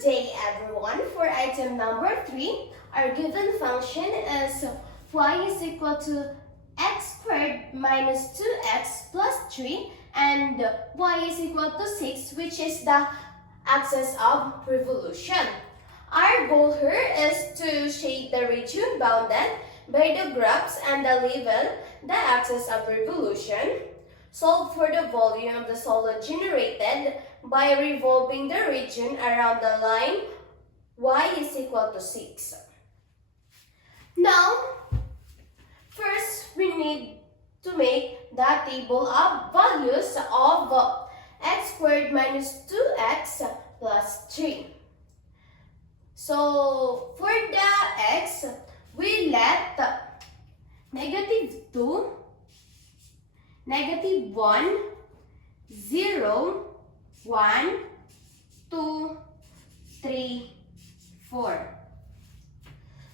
day, everyone. For item number 3, our given function is y is equal to x squared minus 2x plus 3 and y is equal to 6, which is the axis of revolution. Our goal here is to shade the region bounded by the graphs and the level, the axis of revolution. Solve for the volume of the solid generated by revolving the region around the line y is equal to 6. Now, first we need to make the table of values of x squared minus 2x plus 3. So, for the x, we let -2, -1, 0, 1, 2, 3, 4.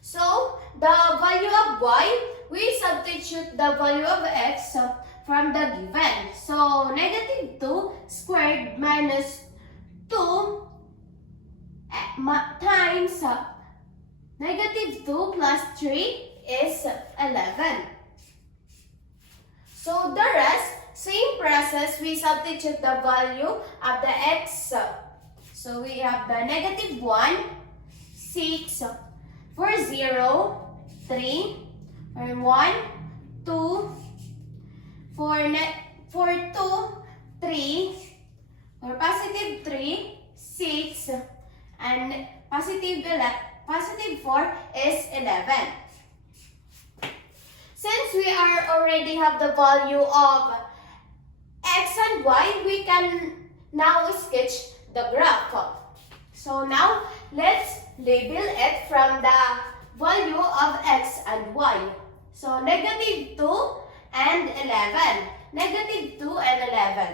So, the value of y, we substitute the value of x from the given. So, -2 squared minus 2 times -2 plus 3 is 11. So the rest, same process, we substitute the value of the x. So we have the -1, 6, for 0, 3, for 1, 2, for 2, 3, for positive 3, 6, and positive 4 is 11. Since we already have the value of x and y, we can now sketch the graph. So now, let's label it from the value of x and y. So, -2 and 11. -2 and 11.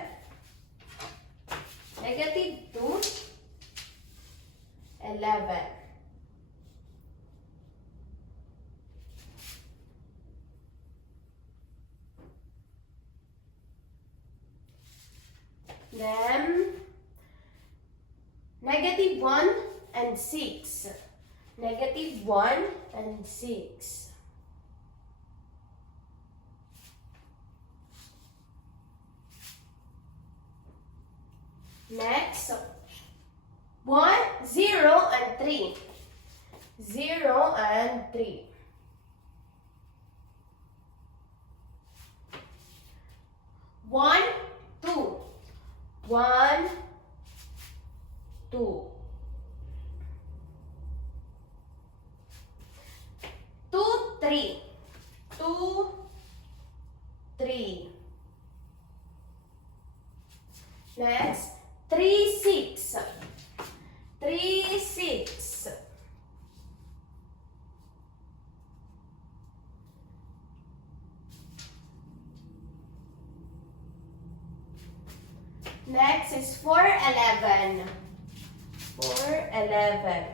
-2, 11. Then, -1 and 6. -1 and 6. Next, 0 and 3. 0 and 3. 1, 2. 1, 2. 2, 3. 2, 3. Next, 3, 6. 3, 6. Next is 4, 11. 4, 11.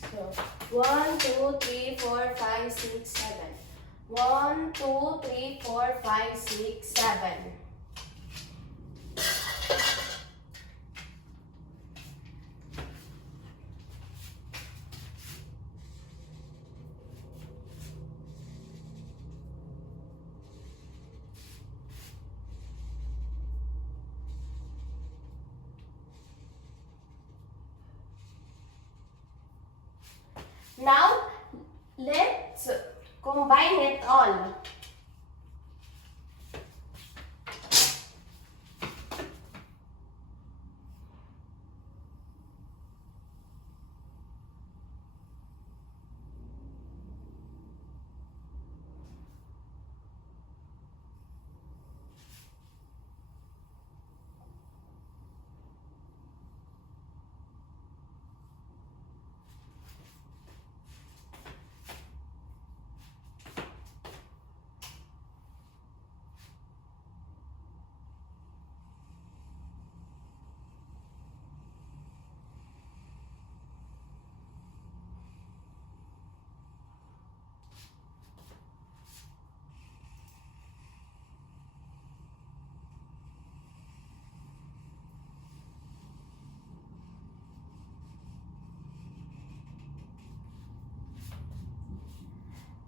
So, 1, 2, 3, 4, 5, 6, 7. 1, 2, 3, 4, 5, 6, 7. Now, let's combine it all.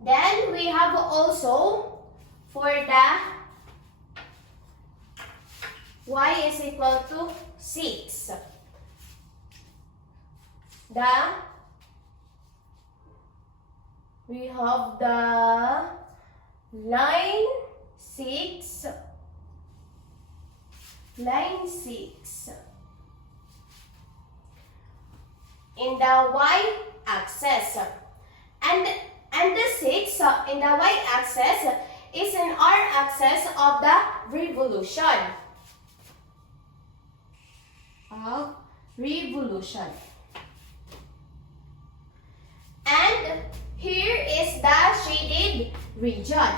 Then we have also for the y is equal to 6. We have the line 6. Line 6 in the y-axis, and the 6 in the y-axis is in r-axis of the revolution. And here is the shaded region.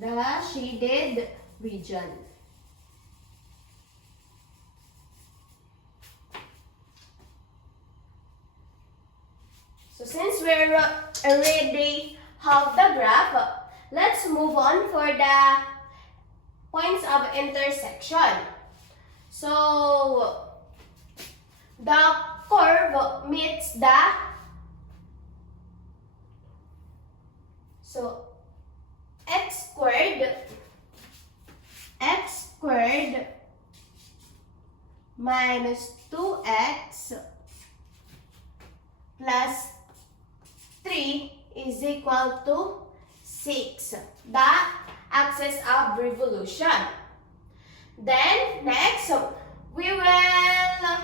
The shaded region. So since we already have the graph, let's move on for the points of intersection. So the curve meets the x squared minus 2x plus 3 is equal to 6, the axis of revolution. Then next, we will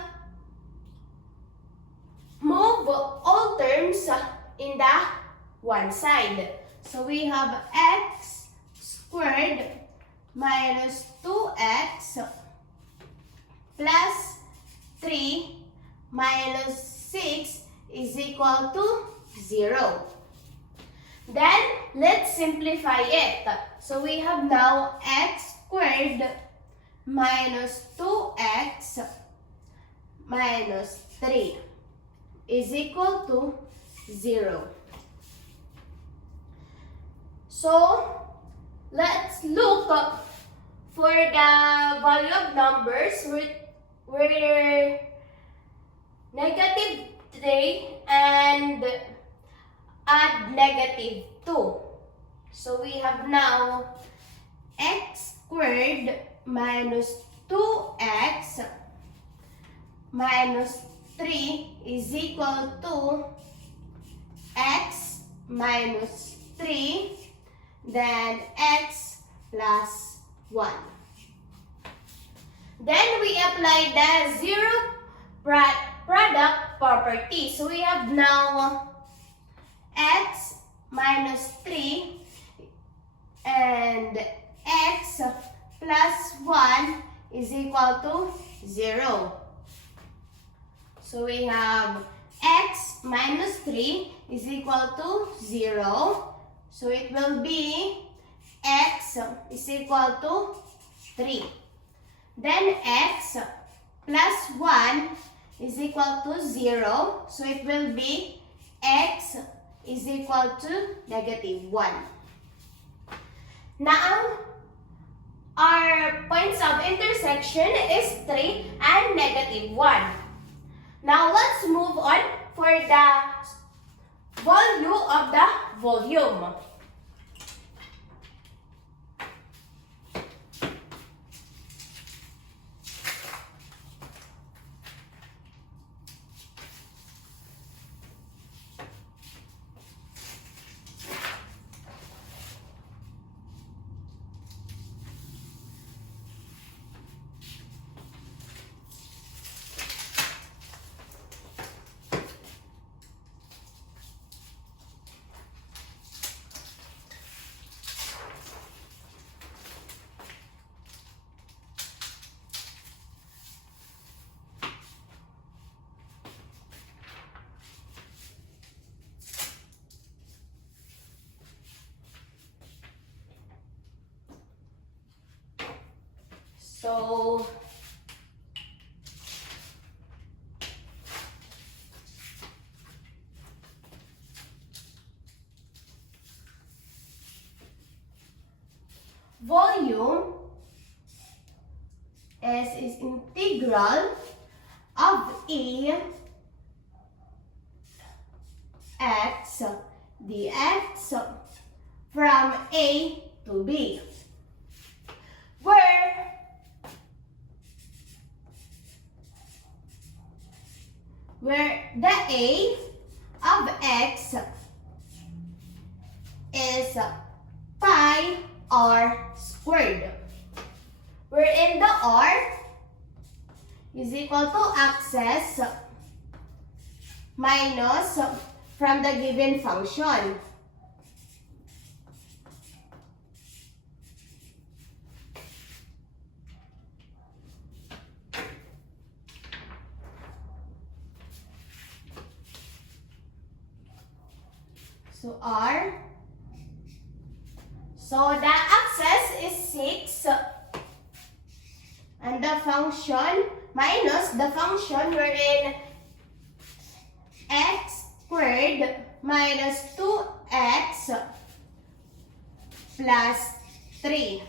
move all terms in the one side. So we have x squared minus 2x plus 3 minus 6 is equal to 0. Then let's simplify it. So we have now x squared minus 2x minus 3 is equal to 0. So let's look for the value of numbers where negative 3 and add negative 2. So we have now x squared minus 2x minus 3 is equal to x minus 3, then x plus 1. Then we apply the zero product property. So we have now x minus 3 and x plus 1 is equal to 0. So we have x minus 3 is equal to 0. So it will be x is equal to 3. Then x plus 1 is equal to 0. So it will be x is equal to negative 1. Now, our points of intersection is 3 and negative 1. Now, let's move on for the value of the volume. So, is integral of a x dx from a to b, where the a of x is pi r squared, wherein the r is equal to access minus from the given function. So R. So the access is 6. And the function minus the function wherein x squared minus 2x plus 3.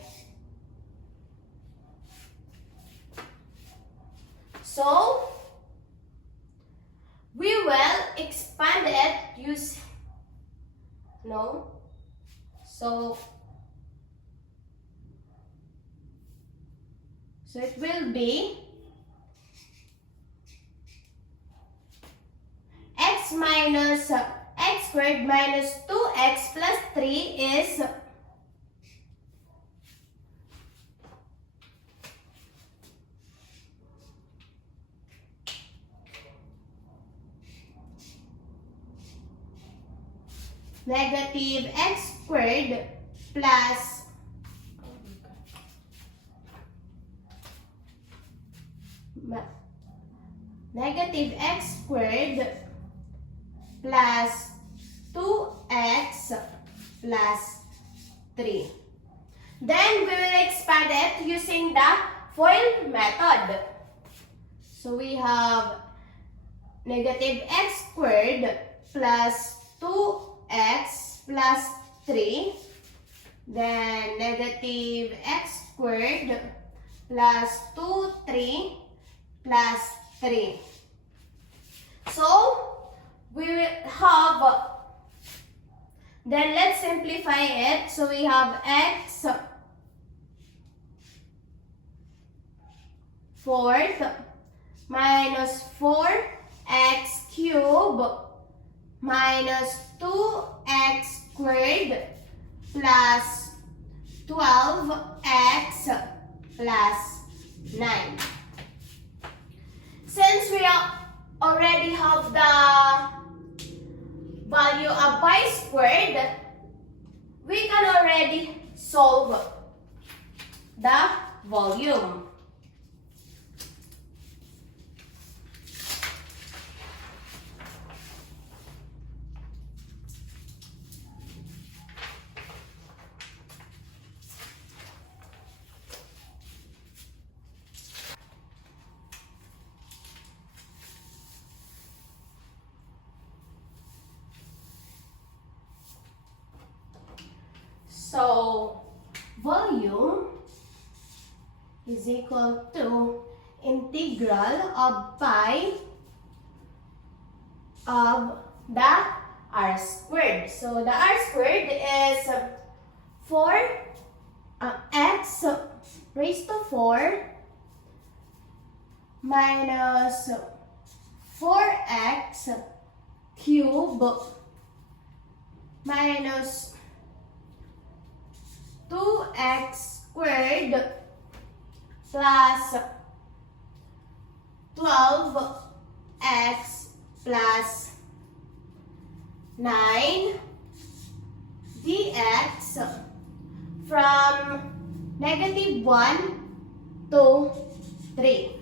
So we will expand it using So it will be x squared minus 2x plus 3 is negative x squared plus negative x squared plus 2x plus 3. Then we will expand it using the FOIL method. So we have negative x squared plus 2x plus 3, then negative x squared plus 3 plus 3. So we will have, then let's simplify it. So we have x fourth minus 4x cube minus 2x squared plus 12x plus 9. Since we already have the value of y squared, we can already solve the volume. So, volume is equal to integral of pi of the r squared. So, the r squared is 4x raised to 4 minus 4x cube minus 2x squared plus 12x plus 9 dx from negative 1 to 3.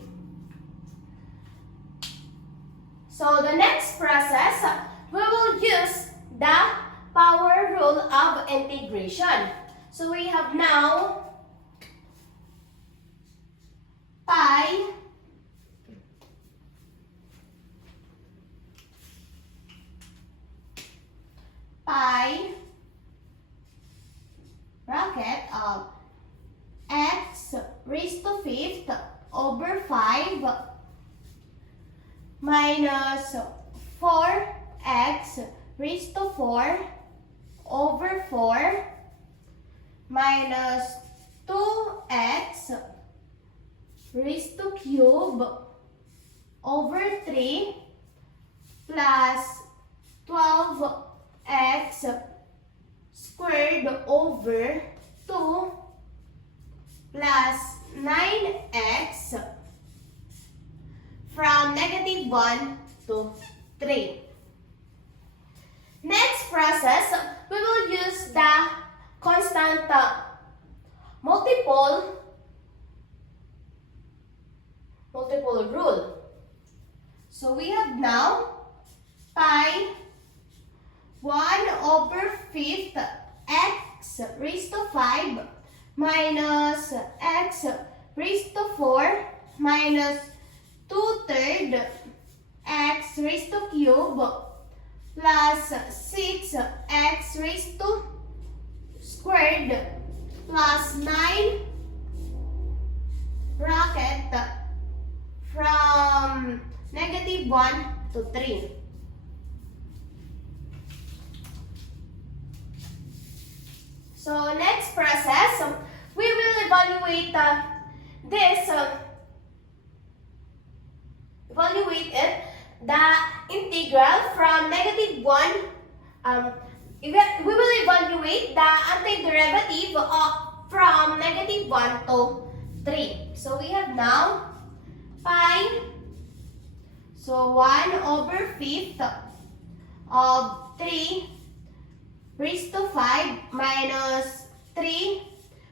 So the next process, we will use the power rule of integration. So we have now pi bracket of x raised to 5th over 5 minus 4x raised to 4 over 4 minus 2x raised to cube over 3 plus 12x squared over 2 plus 9x from negative 1 to 3. Next process, we will use the constant multiple rule. So we have now pi 1 over 5th x raised to 5 minus x raised to 4 minus 2/3 x raised to cube plus 6x raised to squared plus 9 bracket from negative 1 to 3. So next process, we will evaluate the integral from negative 1. We will evaluate the antiderivative from negative 1 to 3. So we have now pi, so 1 over 5th of 3 raised to 5 minus 3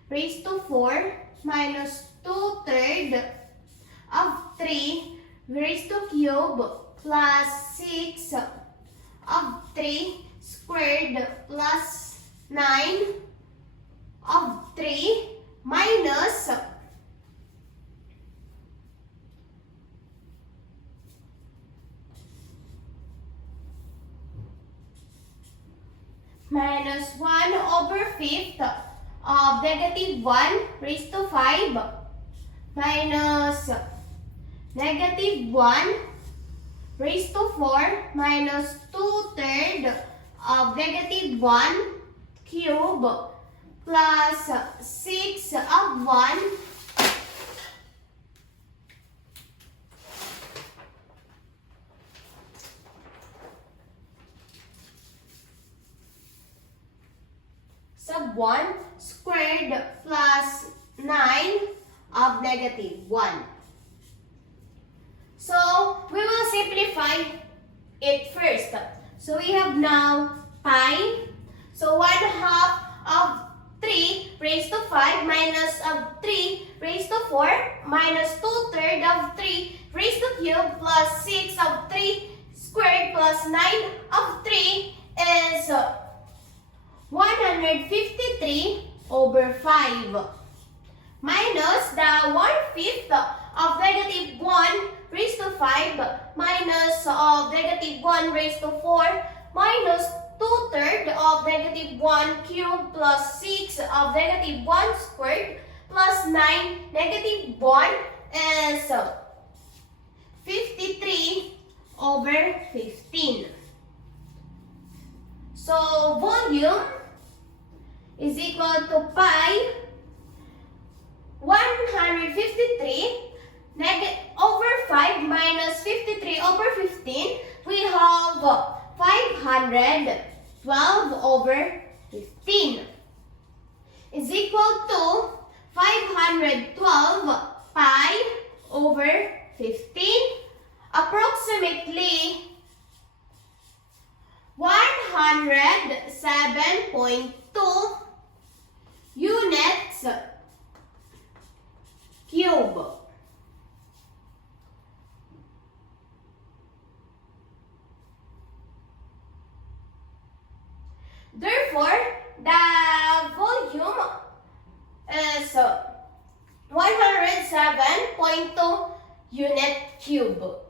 raised to 4 minus 2/3 of 3 raised to cube plus 6 of 3 squared plus 9 of 3 minus 1 over 5th of negative 1 raised to 5 minus negative 1 raised to 4 minus 2/3 of negative 1 cube plus 6 of 1 sub 1 squared plus 9 of negative 1. So, we will simplify it first. So, we have now pi. So, 1/2 of 3 raised to 5 minus of 3 raised to 4 minus 2/3 of 3 raised to cube plus 6 of 3 squared plus 9 of 3 is 153 over 5 minus the 1/5 of negative 1 raised to 5 minus of negative 1 raised to 4 minus 2/3 of negative 1 cubed plus 6 of negative 1 squared plus 9 negative 1 is 53 over 15. So volume is equal to pi 153 over 5 minus 53 over 15. We have 512 over 15 is equal to 512 pi over 15, approximately 107.2 units cube. Therefore, the volume is 107.2 unit cube.